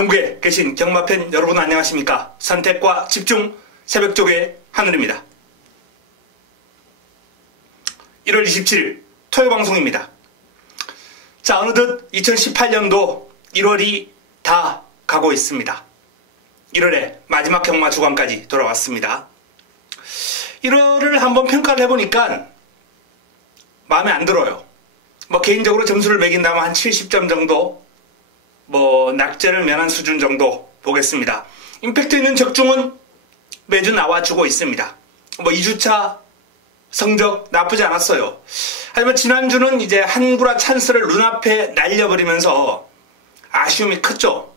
전국에 계신 경마팬 여러분 안녕하십니까? 선택과 집중 새벽조개 하늘입니다. 1월 27일 토요 방송입니다. 자, 어느덧 2018년도 1월이 다 가고 있습니다. 1월에 마지막 경마 주간까지 돌아왔습니다. 1월을 한번 평가를 해보니까 마음에 안 들어요. 개인적으로 점수를 매긴다면 한 70점 정도, 낙제를 면한 수준 정도 보겠습니다. 임팩트 있는 적중은 매주 나와주고 있습니다. 2주차 성적 나쁘지 않았어요. 하지만 지난주는 이제 한구라 찬스를 눈앞에 날려버리면서 아쉬움이 컸죠.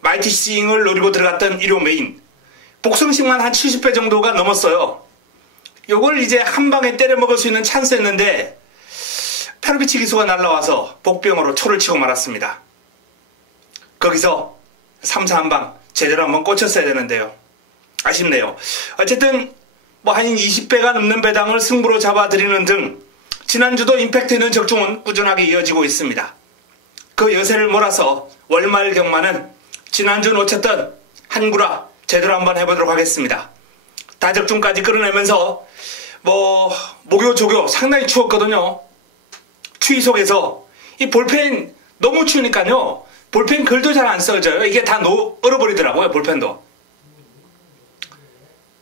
마이티 싱을 노리고 들어갔던 일요 메인. 복성식만 한 70배 정도가 넘었어요. 요걸 이제 한 방에 때려 먹을 수 있는 찬스였는데 페르비치 기수가 날라와서 복병으로 초를 치고 말았습니다. 거기서 3사 한 방 제대로 한번 꽂혔어야 되는데요. 아쉽네요. 어쨌든 한 20배가 넘는 배당을 승부로 잡아드리는 등 지난주도 임팩트 있는 적중은 꾸준하게 이어지고 있습니다. 그 여세를 몰아서 월말 경마는 지난주 놓쳤던 한구라 제대로 한번 해보도록 하겠습니다. 다적중까지 끌어내면서 목요 조교 상당히 추웠거든요. 추위 속에서 이 볼펜 너무 추우니까요. 볼펜 글도 잘 안 써져요. 이게 다 얼어버리더라고요. 볼펜도.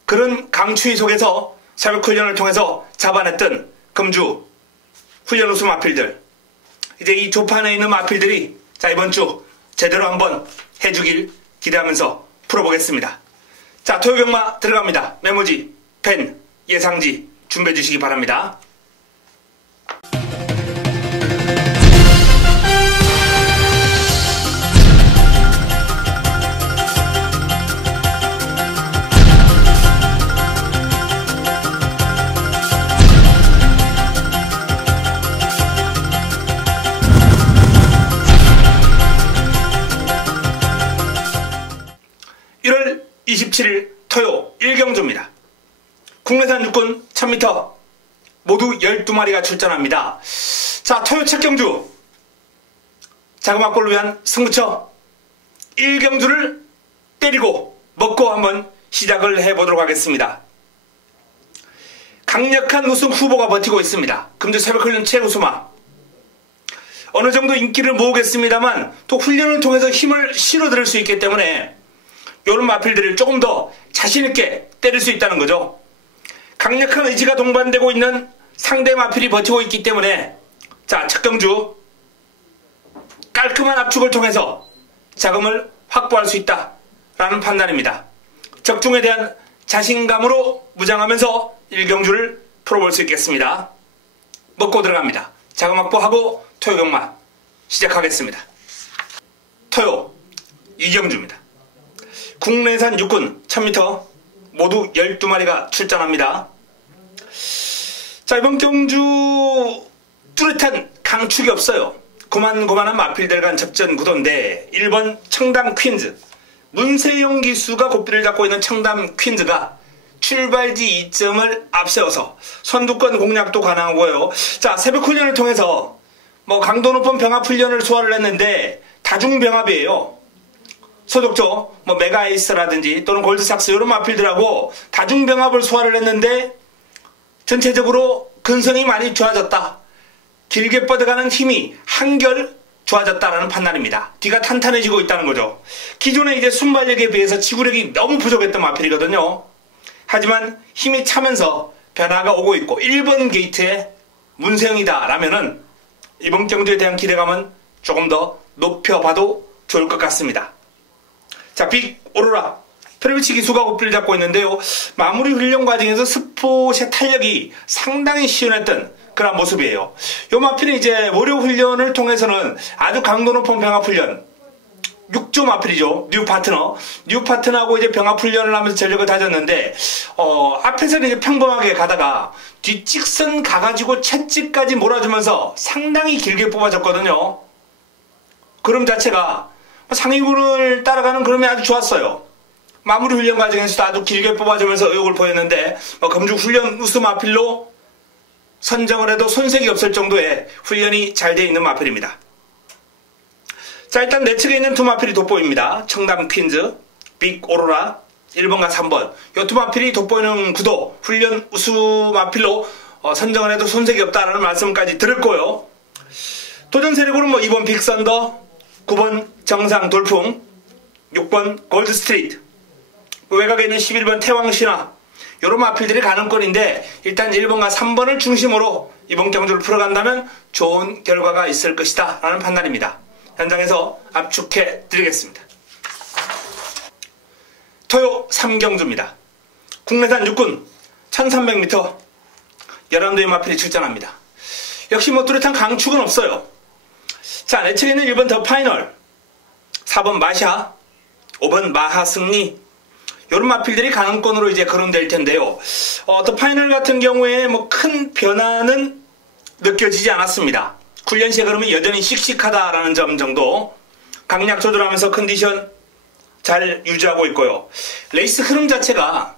그런 강추위 속에서 새벽 훈련을 통해서 잡아냈던 금주 훈련 우수 마필들. 이제 이 조판에 있는 마필들이 자 이번 주 제대로 한번 해주길 기대하면서 풀어보겠습니다. 자, 토요경마 들어갑니다. 메모지, 펜, 예상지 준비해 주시기 바랍니다. (1월 27일) 토요 1경주입니다. 국내산 육군 1000m 모두 12마리가 출전합니다. 자, 토요 첫 경주 자그마골로 위한 승부처 1경주를 때리고 먹고 한번 시작을 해보도록 하겠습니다. 강력한 우승 후보가 버티고 있습니다. 금주 새벽훈련 최우수마 어느 정도 인기를 모으겠습니다만 또 훈련을 통해서 힘을 실어드릴 수 있기 때문에 이런 마필들을 조금 더 자신있게 때릴 수 있다는 거죠. 강력한 의지가 동반되고 있는 상대 마필이 버티고 있기 때문에 자, 첫 경주 깔끔한 압축을 통해서 자금을 확보할 수 있다라는 판단입니다. 적중에 대한 자신감으로 무장하면서 1경주를 풀어볼 수 있겠습니다. 먹고 들어갑니다. 자금 확보하고 토요경마 시작하겠습니다. 토요 2경주입니다. 국내산 육군 1000m 모두 12마리가 출전합니다. 자, 이번 경주 뚜렷한 강축이 없어요. 고만고만한 마필들 간 접전 구도인데 1번 청담 퀸즈 문세영 기수가 고삐를 잡고 있는 청담 퀸즈가 출발지 2점을 앞세워서 선두권 공략도 가능하고요. 자, 새벽 훈련을 통해서 강도 높은 병합 훈련을 소화를 했는데 다중병합이에요. 소속조 메가에이스라든지 또는 골드삭스 이런 마필들하고 다중병합을 소화를 했는데 전체적으로 근성이 많이 좋아졌다. 길게 뻗어가는 힘이 한결 좋아졌다라는 판단입니다. 뒤가 탄탄해지고 있다는 거죠. 기존에 이제 순발력에 비해서 지구력이 너무 부족했던 마필이거든요. 하지만 힘이 차면서 변화가 오고 있고 1번 게이트에 문세영이다 라면은 이번 경주에 대한 기대감은 조금 더 높여봐도 좋을 것 같습니다. 자, 빅 오로라 페르비치 기수가 고삐를 잡고 있는데요. 마무리 훈련 과정에서 스포샷 탄력이 상당히 시원했던 그런 모습이에요. 요 마필은 이제 월요 훈련을 통해서는 아주 강도 높은 병합 훈련 6조 마필이죠. 뉴 파트너하고 이제 병합 훈련을 하면서 전력을 다졌는데 앞에서는 이제 평범하게 가다가 뒷직선 가가지고 채찍까지 몰아주면서 상당히 길게 뽑아줬거든요. 그럼 자체가 상위군을 따라가는 그림이 아주 좋았어요. 마무리 훈련 과정에서도 아주 길게 뽑아주면서 의욕을 보였는데 금주 훈련 우수 마필로 선정을 해도 손색이 없을 정도의 훈련이 잘 되어 있는 마필입니다. 자, 일단 내 측에 있는 두 마필이 돋보입니다. 청담 퀸즈, 빅 오로라 1번과 3번. 이 두 마필이 돋보이는 구도 훈련 우수 마필로 선정을 해도 손색이 없다는 말씀까지 드렸고요. 도전 세력으로는 2번 빅선더, 9번 정상 돌풍, 6번 골드 스트리트, 외곽에 있는 11번 태왕신화, 이런 마필들이 가능권인데 일단 1번과 3번을 중심으로 이번 경주를 풀어간다면 좋은 결과가 있을 것이다 라는 판단입니다. 현장에서 압축해 드리겠습니다. 토요 3경주입니다. 국내산 육군 1300m 11대의 마필이 출전합니다. 역시 뚜렷한 강축은 없어요. 자, 내 측에는 1번 더 파이널, 4번 마샤, 5번 마하승리, 이런 마필들이 가능권으로 이제 거론될 텐데요. 더 파이널 같은 경우에 큰 변화는 느껴지지 않았습니다. 훈련 시에 걸으면 여전히 씩씩하다라는 점 정도. 강약 조절하면서 컨디션 잘 유지하고 있고요. 레이스 흐름 자체가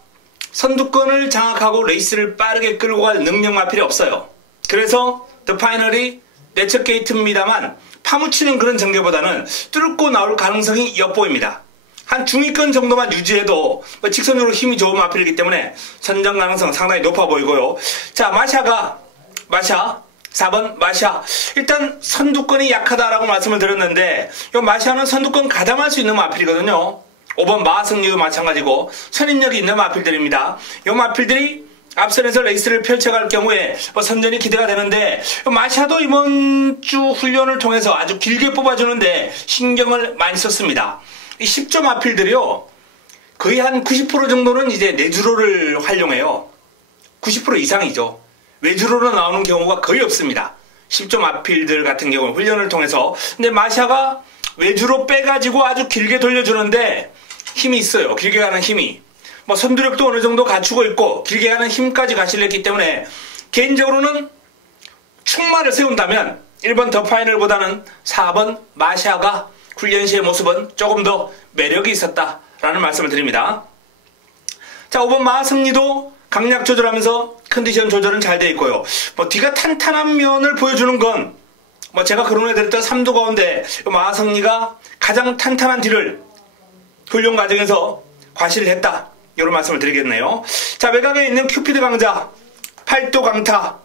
선두권을 장악하고 레이스를 빠르게 끌고 갈 능력 마필이 없어요. 그래서 더 파이널이 내적 게이트입니다만 파묻히는 그런 전개보다는 뚫고 나올 가능성이 엿보입니다. 한 중위권 정도만 유지해도 직선적으로 힘이 좋은 마필이기 때문에 선정 가능성 상당히 높아 보이고요. 자, 마샤 4번 마샤. 일단 선두권이 약하다라고 말씀을 드렸는데 이 마샤는 선두권 가담할 수 있는 마필이거든요. 5번 마하승리도 마찬가지고 선임력이 있는 마필들입니다. 이 마필들이 앞선에서 레이스를 펼쳐갈 경우에 선전이 기대가 되는데 마샤도 이번 주 훈련을 통해서 아주 길게 뽑아주는데 신경을 많이 썼습니다. 이 10점 마필들이요, 거의 한 90% 정도는 이제 내주로를 활용해요. 90% 이상이죠. 외주로로 나오는 경우가 거의 없습니다. 10점 마필들 같은 경우는 훈련을 통해서. 근데 마샤가 외주로 빼가지고 아주 길게 돌려주는데 힘이 있어요. 길게 가는 힘이. 선두력도 어느 정도 갖추고 있고 길게 가는 힘까지 가실렸기 때문에 개인적으로는 충마를 세운다면 1번 더 파이널보다는 4번 마샤가 훈련 시의 모습은 조금 더 매력이 있었다라는 말씀을 드립니다. 자, 5번 마하승리도 강약 조절하면서 컨디션 조절은 잘 되어 있고요. 뒤가 탄탄한 면을 보여주는 건 제가 거론해드렸던 3두 가운데 마하승리가 가장 탄탄한 뒤를 훈련 과정에서 과시를 했다, 이런 말씀을 드리겠네요. 자, 외곽에 있는 큐피드 강자, 8도 강타,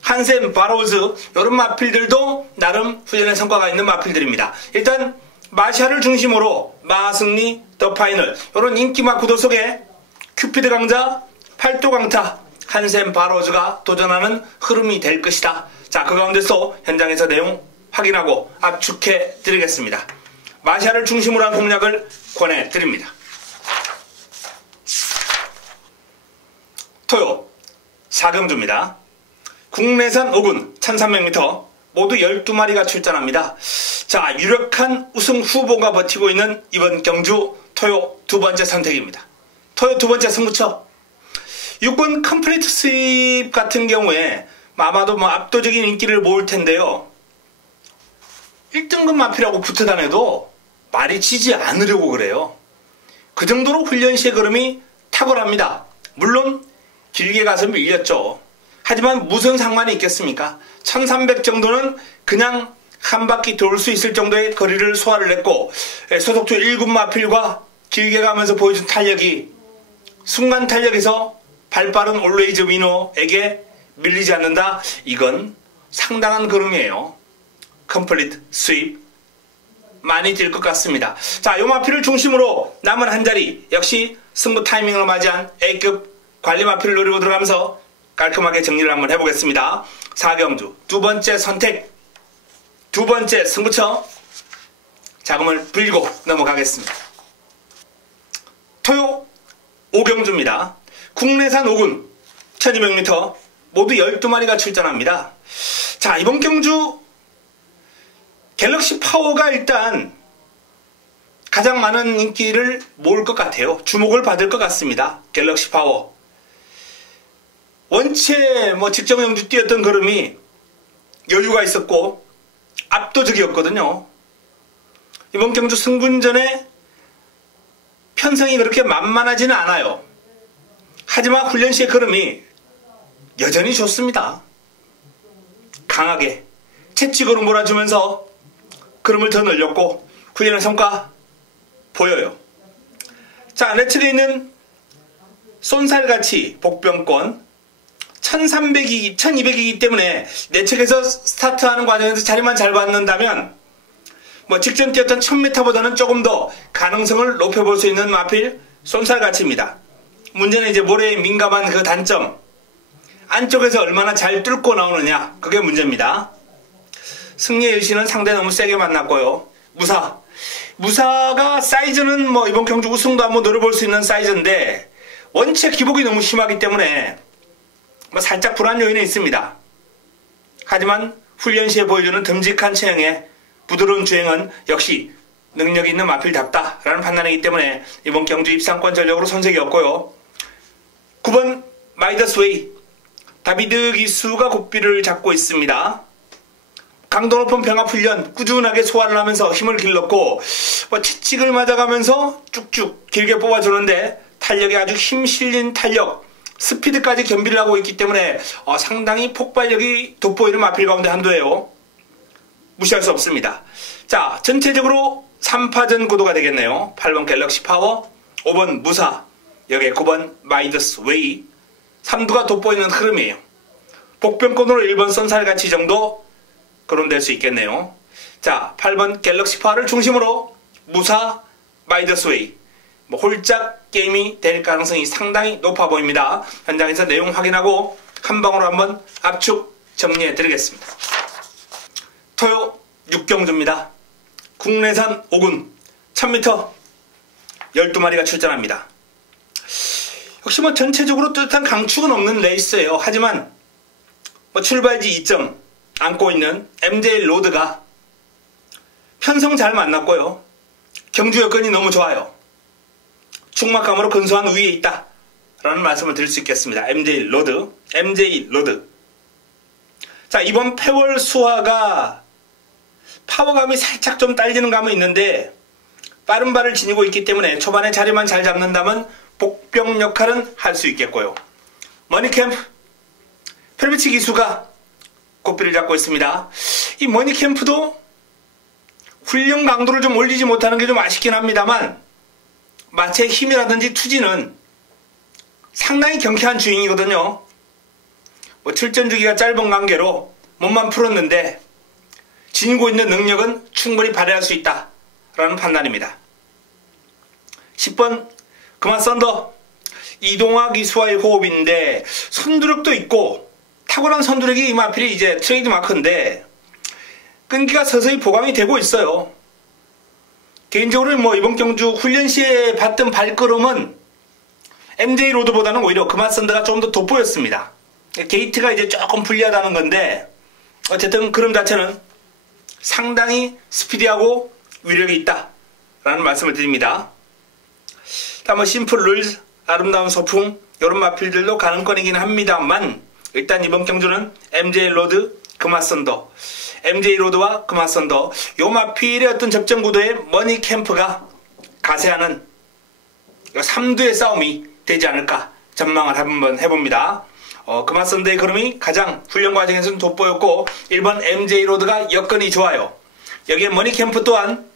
한샘 바로즈, 이런 마필들도 나름 훈련의 성과가 있는 마필들입니다. 일단 마샤를 중심으로 마하승리, 더 파이널, 이런 인기마 구도 속에 큐피드 강자, 8도 강타, 한샘 바로즈가 도전하는 흐름이 될 것이다. 자, 그 가운데서 현장에서 내용 확인하고 압축해 드리겠습니다. 마샤를 중심으로 한 공략을 권해드립니다. 토요 4경주입니다. 국내산 5군 1300m 모두 12마리가 출전합니다. 자, 유력한 우승 후보가 버티고 있는 이번 경주 토요 두 번째 선택입니다. 토요 두 번째 승부처 6번 컴플리트 스윕 같은 경우에 아마도 압도적인 인기를 모을 텐데요. 1등급 마필하고 붙어 다녀도 말이 치지 않으려고 그래요. 그 정도로 훈련 시의 걸음이 탁월합니다. 물론 길게 가서 밀렸죠. 하지만 무슨 상관이 있겠습니까? 1300 정도는 그냥 한 바퀴 돌 수 있을 정도의 거리를 소화를 했고, 소속주 1군 마필과 길게 가면서 보여준 탄력이 순간 탄력에서 발빠른 올웨이즈 위너에게 밀리지 않는다. 이건 상당한 걸음이에요. 컴플리트 스윕 많이 뛸 것 같습니다. 자, 요 마필을 중심으로 남은 한 자리, 역시 승부 타이밍을 맞이한 A급 관리 마필을 노리고 들어가면서 깔끔하게 정리를 한번 해보겠습니다. 4경주 두 번째 선택, 두 번째 승부처 자금을 불리고 넘어가겠습니다. 토요 5경주입니다. 국내산 5군 1200m 모두 12마리가 출전합니다. 자, 이번 경주 갤럭시 파워가 일단 가장 많은 인기를 모을 것 같아요. 주목을 받을 것 같습니다. 갤럭시 파워. 원체 직전 경주 뛰었던 걸음이 여유가 있었고 압도적이었거든요. 이번 경주 승분전에 편성이 그렇게 만만하지는 않아요. 하지만 훈련 시의 걸음이 여전히 좋습니다. 강하게 채찍으로 몰아주면서 걸음을 더 늘렸고 훈련의 성과 보여요. 자, 내 측에 있는 쏜살같이 복병권 1300이기, 1200이기 때문에 내 측에서 스타트하는 과정에서 자리만 잘 받는다면 뭐 직전 뛰었던 1000m보다는 조금 더 가능성을 높여볼 수 있는 마필 쏜살같이입니다. 문제는 이제 모래에 민감한 그 단점, 안쪽에서 얼마나 잘 뚫고 나오느냐, 그게 문제입니다. 승리의 일신은 상대 너무 세게 만났고요. 무사가 사이즈는 뭐 이번 경주 우승도 한번 노려볼 수 있는 사이즈인데 원체 기복이 너무 심하기 때문에 뭐 살짝 불안 요인이 있습니다. 하지만 훈련 시에 보여주는 듬직한 체형에 부드러운 주행은 역시 능력이 있는 마필답다라는 판단이기 때문에 이번 경주 입상권 전력으로 손색이 없고요. 9번 마이더스웨이 다비드 기수가 고삐를 잡고 있습니다. 강도 높은 병합훈련 꾸준하게 소화를 하면서 힘을 길렀고 뭐 채찍을 맞아가면서 쭉쭉 길게 뽑아주는데 탄력이 아주 힘 실린 탄력, 스피드까지 겸비를 하고 있기 때문에 상당히 폭발력이 돋보이는 마필 가운데 한도예요. 무시할 수 없습니다. 자, 전체적으로 3파전 구도가 되겠네요. 8번 갤럭시 파워, 5번 무사, 여기에 9번 마이더스 웨이, 3두가 돋보이는 흐름이에요. 복병권으로 1번 쏜살같이 정도 거론될 수 있겠네요. 자, 8번 갤럭시 파워를 중심으로 무사, 마이더스 웨이, 뭐 홀짝 게임이 될 가능성이 상당히 높아 보입니다. 현장에서 내용 확인하고 한 방으로 한번 압축 정리해 드리겠습니다. 토요 6경주입니다. 국내산 5군 1000m 12마리가 출전합니다. 역시 뭐 전체적으로 뚜렷한 강축은 없는 레이스예요. 하지만 뭐 출발지 2점 안고 있는 MJ 로드가 편성 잘 만났고요. 경주 여건이 너무 좋아요. 충막감으로 근소한 우위에 있다 라는 말씀을 드릴 수 있겠습니다. MJ 로드. 자, 이번 패월 수화가 파워감이 살짝 좀 딸리는 감은 있는데 빠른 발을 지니고 있기 때문에 초반에 자리만 잘 잡는다면 복병 역할은 할 수 있겠고요. 머니캠프 펠비치 기수가 고삐를 잡고 있습니다. 이 머니캠프도 훈련 강도를 좀 올리지 못하는 게 좀 아쉽긴 합니다만 마체의 힘이라든지 투지는 상당히 경쾌한 주인이거든요. 뭐 출전 주기가 짧은 관계로 몸만 풀었는데 지니고 있는 능력은 충분히 발휘할 수 있다라는 판단입니다. 10번 그만 썬더 이동화 기수와의 호흡인데 선두력도 있고 탁월한 선두력이 이 마필이 이제 트레이드 마크인데 끈기가 서서히 보강이 되고 있어요. 개인적으로 뭐 이번 경주 훈련 시에 봤던 발걸음은 MJ 로드보다는 오히려 그만 썬더가 좀 더 돋보였습니다. 게이트가 이제 조금 불리하다는 건데 어쨌든 그름 자체는 상당히 스피디하고 위력이 있다라는 말씀을 드립니다. 다음은 심플 룰즈, 아름다운 소풍 이런 마필들도 가능권이긴 합니다만 일단 이번 경주는 MJ 로드, 그만 썬더, MJ 로드와 그만 썬더 요 마필의 어떤 접전 구도에 머니 캠프가 가세하는 3두의 싸움이 되지 않을까 전망을 한번 해봅니다. 그만 썬더의 걸음이 가장 훈련 과정에서는 돋보였고 1번 MJ 로드가 여건이 좋아요. 여기에 머니 캠프 또한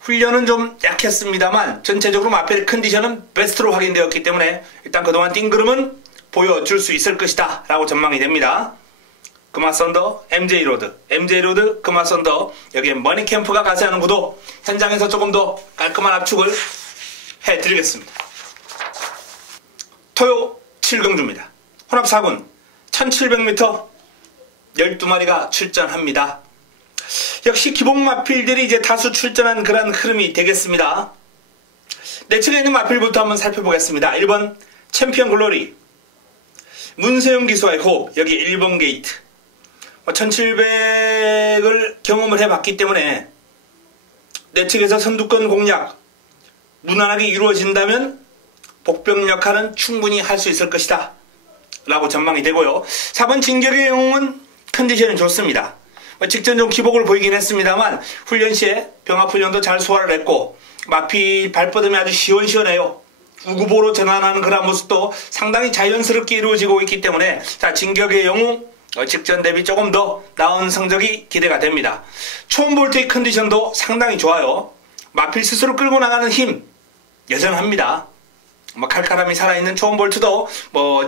훈련은 좀 약했습니다만 전체적으로 마필의 컨디션은 베스트로 확인되었기 때문에 일단 그동안 뛴 걸음은 보여줄 수 있을 것이다 라고 전망이 됩니다. 그만 썬더, MJ 로드, 그만 썬더 여기에 머니 캠프가 가세하는 구도 현장에서 조금 더 깔끔한 압축을 해드리겠습니다. 토요 7경주입니다. 혼합 4군 1700m 12마리가 출전합니다. 역시 기복 마필들이 이제 다수 출전한 그런 흐름이 되겠습니다. 내 측에 있는 마필부터 한번 살펴보겠습니다. 1번 챔피언 글로리 문세영 기수와의 호흡 여기 1번 게이트 1700을 경험을 해봤기 때문에 내 측에서 선두권 공략 무난하게 이루어진다면 복병 역할은 충분히 할 수 있을 것이다 라고 전망이 되고요. 4번 진격의 영웅은 컨디션이 좋습니다. 직전 좀 기복을 보이긴 했습니다만 훈련 시에 병합훈련도 잘 소화를 했고 마필 발뻗음이 아주 시원시원해요. 우구보로 전환하는 그런 모습도 상당히 자연스럽게 이루어지고 있기 때문에 자 진격의 영웅 직전 대비 조금 더 나은 성적이 기대가 됩니다. 초원볼트의 컨디션도 상당히 좋아요. 마필 스스로 끌고 나가는 힘 여전합니다. 칼칼함이 살아있는 초원볼트도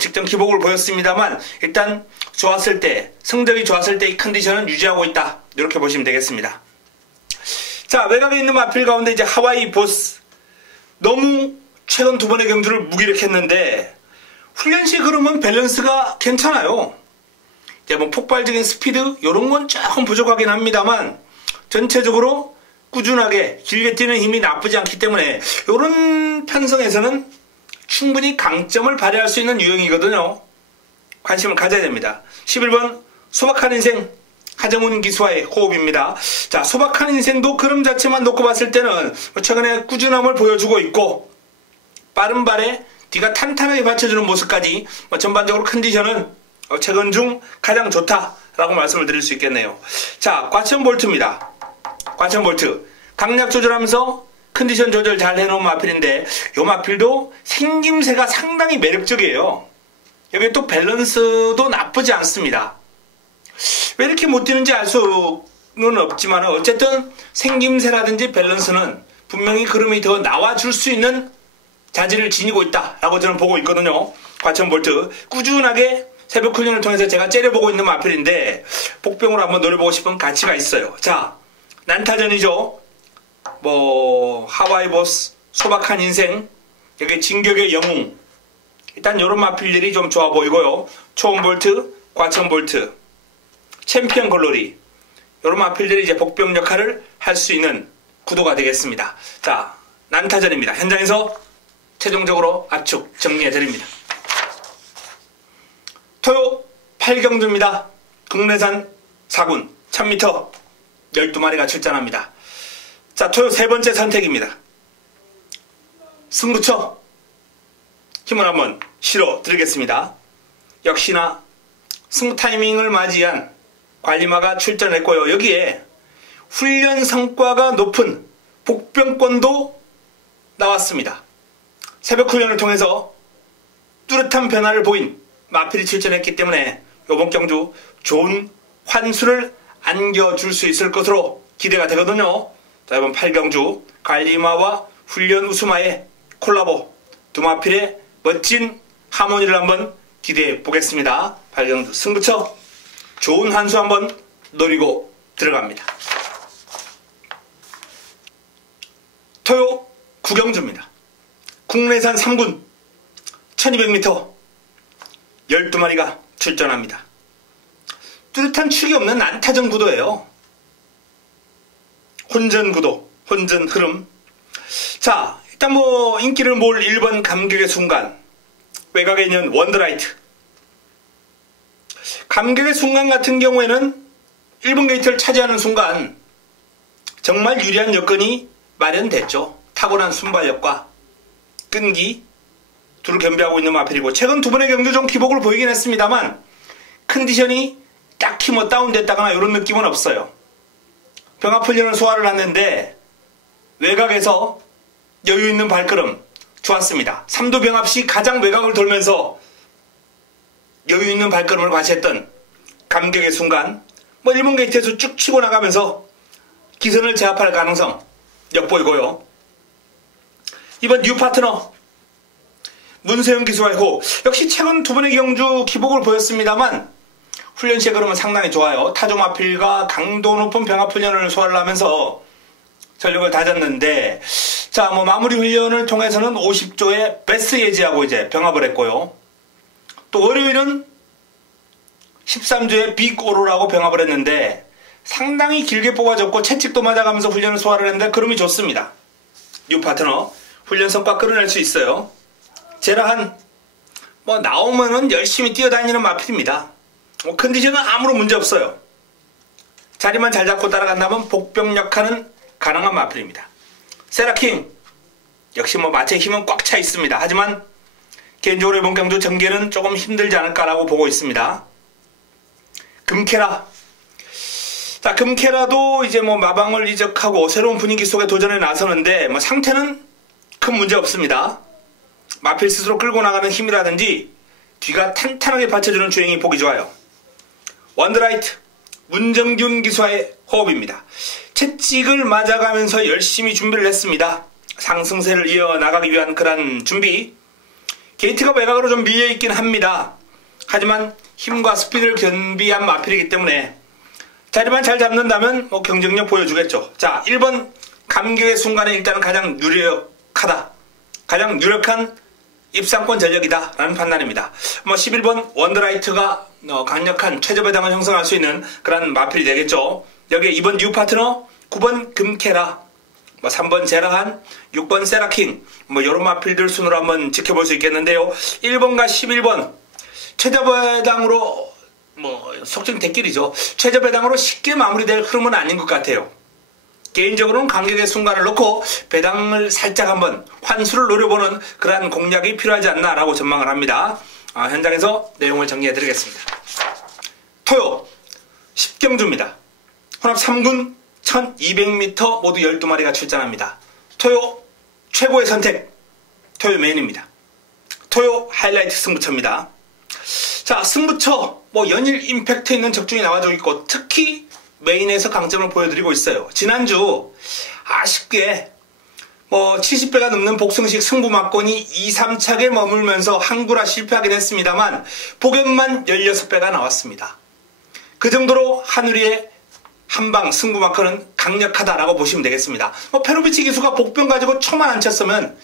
직전 기복을 보였습니다만 일단 좋았을 때, 성적이 좋았을 때의 컨디션은 유지하고 있다, 이렇게 보시면 되겠습니다. 자, 외곽에 있는 마필 가운데 이제 하와이 보스, 너무 최근 두 번의 경주를 무기력했는데 훈련 시 그러면 밸런스가 괜찮아요. 이제 폭발적인 스피드 이런 건 조금 부족하긴 합니다만 전체적으로 꾸준하게 길게 뛰는 힘이 나쁘지 않기 때문에 이런 편성에서는 충분히 강점을 발휘할 수 있는 유형이거든요. 관심을 가져야 됩니다. 11번 소박한 인생 하정훈 기수와의 호흡입니다. 자, 소박한 인생도 그림 자체만 놓고 봤을 때는 최근에 꾸준함을 보여주고 있고 빠른 발에 뒤가 탄탄하게 받쳐주는 모습까지 전반적으로 컨디션은 최근 중 가장 좋다라고 말씀을 드릴 수 있겠네요. 자, 과천볼트입니다. 과천볼트 강약 조절하면서 컨디션 조절 잘 해놓은 마필인데 이 마필도 생김새가 상당히 매력적이에요. 여기 또 밸런스도 나쁘지 않습니다. 왜 이렇게 못 뛰는지 알 수는 없지만 어쨌든 생김새라든지 밸런스는 분명히 그림이 더 나와줄 수 있는 자질을 지니고 있다라고 저는 보고 있거든요. 과천볼트 꾸준하게 새벽 훈련을 통해서 제가 째려보고 있는 마필인데 복병으로 한번 노려보고 싶은 가치가 있어요. 자, 난타전이죠. 하와이 보스, 소박한 인생, 여기 진격의 영웅, 일단 이런 마필들이 좀 좋아 보이고요. 초원볼트, 과천볼트, 챔피언 글로리, 이런 마필들이 이제 복병 역할을 할 수 있는 구도가 되겠습니다. 자, 난타전입니다. 현장에서 최종적으로 압축 정리해드립니다. 토요 8경주입니다. 국내산 4군 1000m 12마리가 출전합니다. 자, 토요 세 번째 선택입니다. 승부처 힘을 한번 실어 드리겠습니다. 역시나 승부 타이밍을 맞이한 관리마가 출전했고요. 여기에 훈련 성과가 높은 복병권도 나왔습니다. 새벽 훈련을 통해서 뚜렷한 변화를 보인 마필이 출전했기 때문에 이번 경주 좋은 환수를 안겨줄 수 있을 것으로 기대가 되거든요. 자, 이번 8경주 관리마와 훈련 우수마의 콜라보 두 마필의 멋진 하모니를 한번 기대해 보겠습니다. 8경주 승부처 좋은 한 수 한번 노리고 들어갑니다. 토요 9경주입니다. 국내산 3군 1200m 12마리가 출전합니다. 뚜렷한 축이 없는 난타전 구도예요. 혼전 구도, 혼전 흐름. 자, 일단 인기를 모을 1번 감격의 순간, 외곽에 있는 원더라이트. 감격의 순간 같은 경우에는 1번 게이트를 차지하는 순간 정말 유리한 여건이 마련됐죠. 탁월한 순발력과 끈기 둘을 겸비하고 있는 마필이고 최근 두 번의 경주 좀 기복을 보이긴 했습니다만 컨디션이 딱히 다운됐다거나 이런 느낌은 없어요. 병합훈련을 소화를 했는데 외곽에서 여유있는 발걸음 좋았습니다. 3도 병합 시 가장 외곽을 돌면서 여유있는 발걸음을 과시했던 감격의 순간 1번 게이트에서 쭉 치고 나가면서 기선을 제압할 가능성 엿보이고요. 이번 뉴 파트너 문세영 기수와의 호흡 역시 최근 두 번의 경주 기복을 보였습니다만 훈련 시의 그림은 상당히 좋아요. 타조 마필과 강도 높은 병합 훈련을 소화를 하면서 전력을 다졌는데 자, 마무리 훈련을 통해서는 50조의 베스트 예지하고 이제 병합을 했고요. 또 월요일은 13조의 빅 오로라고 병합을 했는데 상당히 길게 뽑아줬고 채찍도 맞아가면서 훈련을 소화를 했는데 그림이 좋습니다. 뉴 파트너 훈련 성과 끌어낼 수 있어요. 제라한 나오면은 열심히 뛰어다니는 마필입니다. 컨디션은 아무런 문제 없어요. 자리만 잘 잡고 따라간다면 복병 역할은 가능한 마필입니다. 세라킹 역시 마체의 힘은 꽉 차 있습니다. 하지만 개인적으로 이번 경주 전개는 조금 힘들지 않을까라고 보고 있습니다. 금케라. 자, 금케라도 이제 마방을 이적하고 새로운 분위기 속에 도전에 나서는데 상태는 큰 문제 없습니다. 마필 스스로 끌고 나가는 힘이라든지 뒤가 탄탄하게 받쳐주는 주행이 보기 좋아요. 원더라이트 문정균 기수와의 호흡입니다. 채찍을 맞아가면서 열심히 준비를 했습니다. 상승세를 이어나가기 위한 그런 준비. 게이트가 외곽으로 좀 밀려있긴 합니다. 하지만 힘과 스피드를 겸비한 마필이기 때문에 자리만 잘 잡는다면 경쟁력 보여주겠죠. 자, 1번 감격의 순간에 일단은 가장 유력하다. 가장 유력한 입상권 전력이다 라는 판단입니다. 11번 원더라이트가 강력한 최저배당을 형성할 수 있는 그런 마필이 되겠죠. 여기에 2번 뉴 파트너, 9번 금케라, 3번 제라한, 6번 세라킹, 이런 마필들 순으로 한번 지켜볼 수 있겠는데요. 1번과 11번 최저배당으로 속칭 대길이죠. 최저배당으로 쉽게 마무리될 흐름은 아닌 것 같아요. 개인적으로는 감격의 순간을 놓고 배당을 살짝 한번 환수를 노려보는 그러한 공략이 필요하지 않나라고 전망을 합니다. 현장에서 내용을 정리해 드리겠습니다. 토요 10경주입니다. 혼합 3군 1200m 모두 12마리가 출전합니다. 토요 최고의 선택 토요 메인입니다. 토요 하이라이트 승부처입니다. 자, 승부처 연일 임팩트 있는 적중이 나와주고 있고 특히 메인에서 강점을 보여드리고 있어요. 지난주 아쉽게 70배가 넘는 복승식 승부막권이 2, 3착에 머물면서 항구라 실패하긴 했습니다만 복연만 16배가 나왔습니다. 그 정도로 한우리의 한방 승부막권은 강력하다라고 보시면 되겠습니다. 페로비치 기수가 복병 가지고 초만 안 쳤으면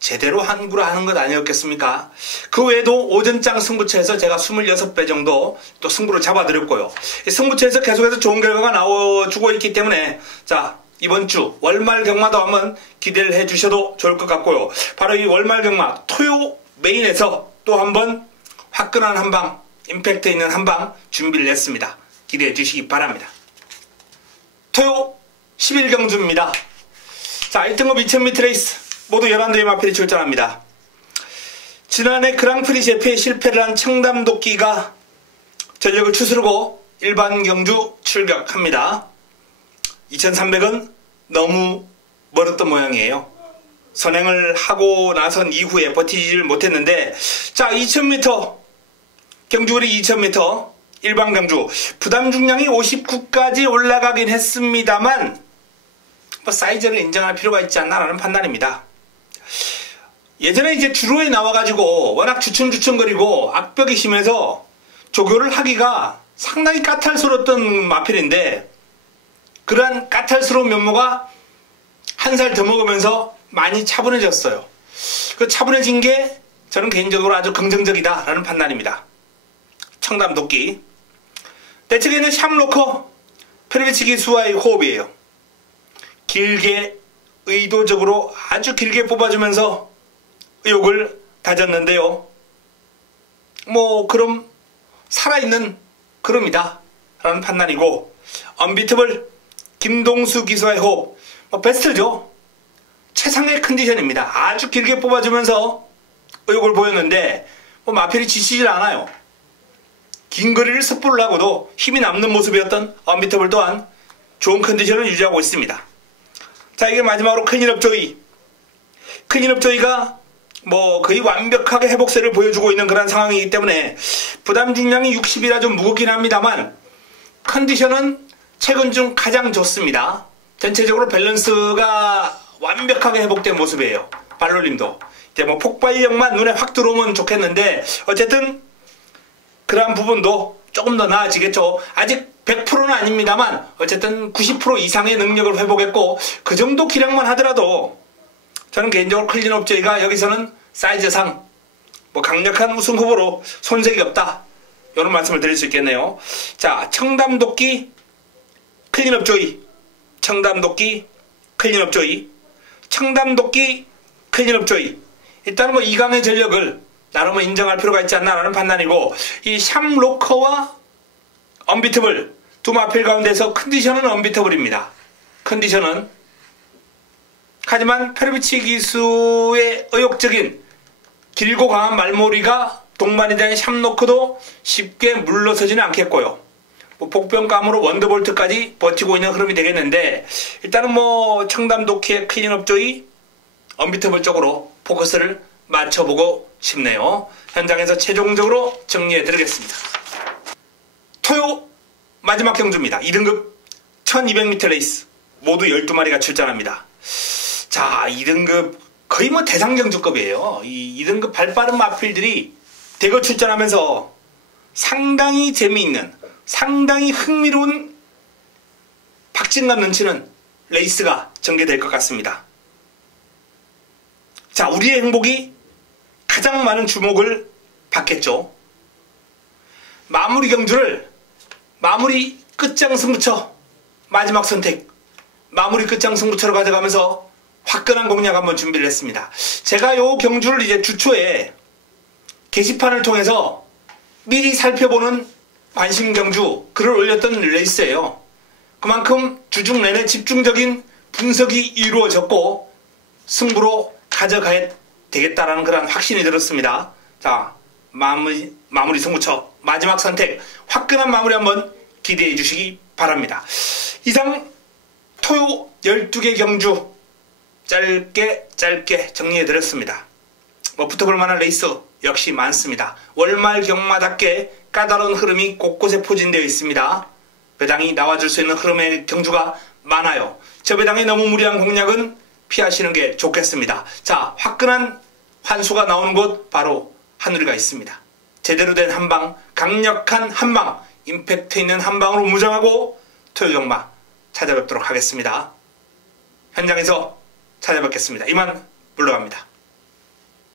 제대로 한구라 하는 것 아니었겠습니까? 그 외에도 오전장 승부처에서 제가 26배 정도 또 승부를 잡아드렸고요. 이 승부처에서 계속해서 좋은 결과가 나와주고 있기 때문에 자, 이번 주 월말 경마도 한번 기대를 해주셔도 좋을 것 같고요. 바로 이 월말 경마 토요 메인에서 또 한번 화끈한 한방, 임팩트 있는 한방 준비를 했습니다. 기대해 주시기 바랍니다. 토요 11경주입니다. 자, 1등급 2000m 레이스 모두 11대의 마필이 출전합니다. 지난해 그랑프리 제패에 실패를 한 청담도끼가 전력을 추스르고 일반 경주 출격합니다. 2300은 너무 멀었던 모양이에요. 선행을 하고 나선 이후에 버티지를 못했는데 자, 2000m 경주거리 2000m 일반 경주 부담 중량이 59까지 올라가긴 했습니다만 사이즈를 인정할 필요가 있지 않나라는 판단입니다. 예전에 이제 주로에 나와가지고 워낙 주춤주춤거리고 악벽이 심해서 조교를 하기가 상당히 까탈스러웠던 마필인데 그러한 까탈스러운 면모가 한 살 더 먹으면서 많이 차분해졌어요. 그 차분해진 게 저는 개인적으로 아주 긍정적이다라는 판단입니다. 청담도끼 내측에는 샴로커 페르비치 기수와의 호흡이에요. 길게 의도적으로 아주 길게 뽑아주면서 의욕을 다졌는데요. 그럼 살아있는 그럼이다 라는 판단이고 언비트블 김동수 기수와의 호흡 베스트죠. 최상의 컨디션입니다. 아주 길게 뽑아주면서 의욕을 보였는데 마필이 지치질 않아요. 긴 거리를 섣불을 하고도 힘이 남는 모습이었던 언비트블 또한 좋은 컨디션을 유지하고 있습니다. 자, 이게 마지막으로 클린업 조이. 클린업 조이가 거의 완벽하게 회복세를 보여주고 있는 그런 상황이기 때문에 부담 중량이 60이라 좀 무겁긴 합니다만 컨디션은 최근 중 가장 좋습니다. 전체적으로 밸런스가 완벽하게 회복된 모습이에요. 발놀림도. 이제 폭발력만 눈에 확 들어오면 좋겠는데 어쨌든 그러한 부분도 조금 더 나아지겠죠. 아직 100%는 아닙니다만 어쨌든 90% 이상의 능력을 회복했고 그 정도 기량만 하더라도 저는 개인적으로 클린업 조이가 여기서는 사이즈상 강력한 우승 후보로 손색이 없다 이런 말씀을 드릴 수 있겠네요. 자, 청담도끼 클린업 조이, 청담도끼 클린업 조이, 청담도끼 클린업 조이. 일단은 2강의 전력을 나름 인정할 필요가 있지 않나라는 판단이고 이 샴로커와 언비트블 두 마필 가운데서 컨디션은 언비트블입니다. 컨디션은 하지만 페르비치 기수의 의욕적인 길고 강한 말머리가 동반이 된 샴로커도 쉽게 물러서지는 않겠고요. 복병감으로 원더볼트까지 버티고 있는 흐름이 되겠는데 일단은 청담도끼의 클린업 조이 언비트블 쪽으로 포커스를 맞춰보고 싶네요. 현장에서 최종적으로 정리해 드리겠습니다. 토요 마지막 경주입니다. 2등급 1200m 레이스 모두 12마리가 출전합니다. 자, 2등급 거의 뭐 대상경주급이에요. 이 2등급 발빠른 마필들이 대거 출전하면서 상당히 재미있는, 상당히 흥미로운 박진감 넘치는 레이스가 전개될 것 같습니다. 자, 우리의 행복이 가장 많은 주목을 받겠죠. 마무리 경주를 마무리 끝장 승부처, 마지막 선택, 마무리 끝장 승부처로 가져가면서 화끈한 공략 한번 준비를 했습니다. 제가 요 경주를 이제 주초에 게시판을 통해서 미리 살펴보는 관심 경주 글을 올렸던 레이스예요. 그만큼 주중 내내 집중적인 분석이 이루어졌고 승부로 가져가야 되겠다라는 그런 확신이 들었습니다. 자, 마무리 승부처, 마지막 선택, 화끈한 마무리 한번 기대해 주시기 바랍니다. 이상 토요 12개 경주 짧게 정리해 드렸습니다. 뭐 붙어볼 만한 레이스 역시 많습니다. 월말 경마답게 까다로운 흐름이 곳곳에 포진되어 있습니다. 배당이 나와줄 수 있는 흐름의 경주가 많아요. 저 배당의 너무 무리한 공략은 피하시는 게 좋겠습니다. 자, 화끈한 환수가 나오는 곳 바로 하늘이가 있습니다. 제대로 된 한방, 강력한 한방, 임팩트 있는 한방으로 무장하고 토요경마 찾아뵙도록 하겠습니다. 현장에서 찾아뵙겠습니다. 이만 물러갑니다.